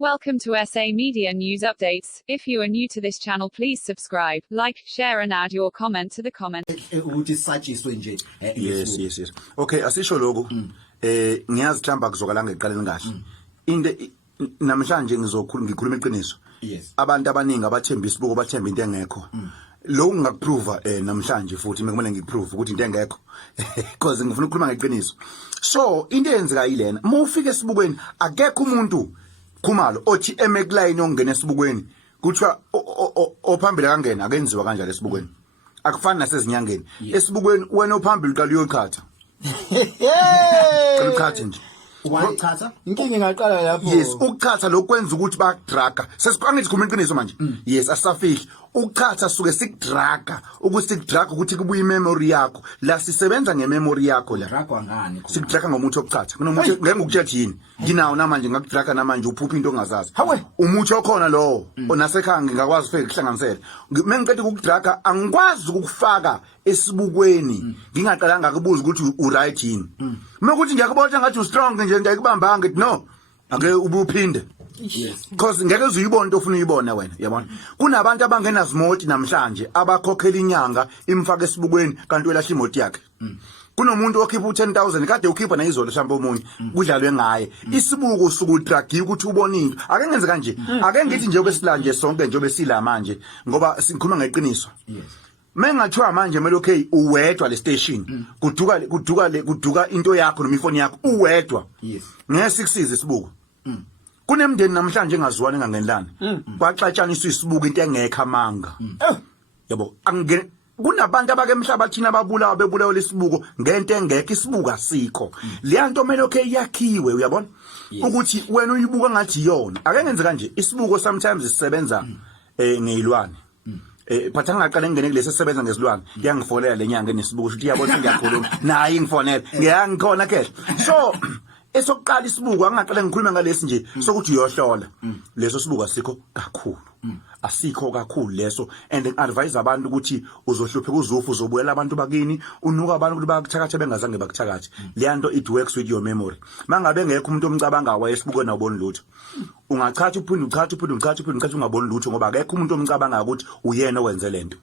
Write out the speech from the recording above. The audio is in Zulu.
Welcome to SA Media News Updates. If you are new to this channel, please subscribe, like, share and add your comment to the comment. Yes. Okay, asisho lokho ngiyazihlamba kuzokala ngeqaleni kahle. Inde namhlanje ngikhuluma iqiniso. Yes. Abantu abaningi abathemba isibuko bathemba into engekho. Lo ngingakprova namhlanje futhi kumele ngikuprove ukuthi into engekho because ngifuna ukukhuluma ngeqiniso. So into eyenzeka yilena, uma ufika esibukweni akekho umuntu ukhumalo othi emekline ongena esibukweni kuthiwa ophambili kangena akenziwa kanjalo esibukweni. Akufani nasezinyangeni. Esibukweni wena ophambili uqala uyokhatha. Ukhatha nje. Ukhatha? Inkinga ingaqala lapho. Yes, ukhatha lokwenza ukuthi bakudraga. Sesiqangithi khuluma iqiniso manje. Yes, asafiki. Ukhatha suke sikudraga, ukuthi sikudraga ukuthi kubuye imemory yakho. La sisebenza ngememory yakho la. Dragwa ngani? Sikudraga ngomuthi okuthatha. Kunomuthi ngeke ngikutshela yini. Nginawo namanje ngakudraga namanje uphupha into ongazazi. Hawe, umuthi okhona lo onasekhaya ngingakwazi ufike kuhlanganisela. Mengiqeda ukudraga angikwazi ukufaka esibukweni. Ngingaqalanga ukubuza ukuthi u right yini. Mekuthi ngiyakubona ngathi u strong nje ngiyakubamba ngithi no. Ake ubuphinde. Yes. Because ngeke uzuyibona into ofuna uyibona wena, yabona. Kunabantu abangena zimoti namhlanje abakhokhela inyanga imfaka esibukweni kanti welahla imoti yakhe. Kunomuntu okhipha u10,000 kade ukhipha na izolo mhlawumbe omunye kudlalwe ngaye. Isibuko sukudragi ukuthi ubone into. Ake ngenze kanje. Ake ngithi nje okwesilanje sonke nje obesila manje ngoba sikhuluma ngeqiniso. Yes. Mengathiwa manje mele okay uwedwa le station kuduka into yakho noma ifoni yakho uwedwa. Yes. Ngesiksize isibuko. Kunemndeni namhlanje engaziwani engangenelana. Baxatshaniswa isibuko into engekho amanga. Yabo, angene kunabantu abake emhlabathini ababulawa bebulawa lesibuko ngento engekho isibuko asikho. Leyanto mele okay yakhiwe uyabona? Ukuthi wena uyibuka ngathi yona. Ake ngenze kanje isibuko sometimes sisebenza ngeyilwane. Phatha ngaqala ngene kulesi sebenza ngezilwane ngiyangifonela lenyanga nesibuko ukuthi yabona ngiyakhuluma nayi ngifonela ngiyangikhona cash. So esokuqala isibuko angaqala ngikhuluma ngalesi nje sokuthi uyohlola leso sibuko asikho kakhulu leso and advise abantu ukuthi uzohluphe kuzufu uzobuyela abantu bakini unuka abantu ukuthi bakuthakathe bengazange bakuthakathe leyanto it works with your memory mangabe ngekho umuntu omcabanga wayesibukweni awuboni lutho ungachatha uphinde ungaboni lutho ngoba akekho umuntu omcabanga ukuthi uyena owenze lento.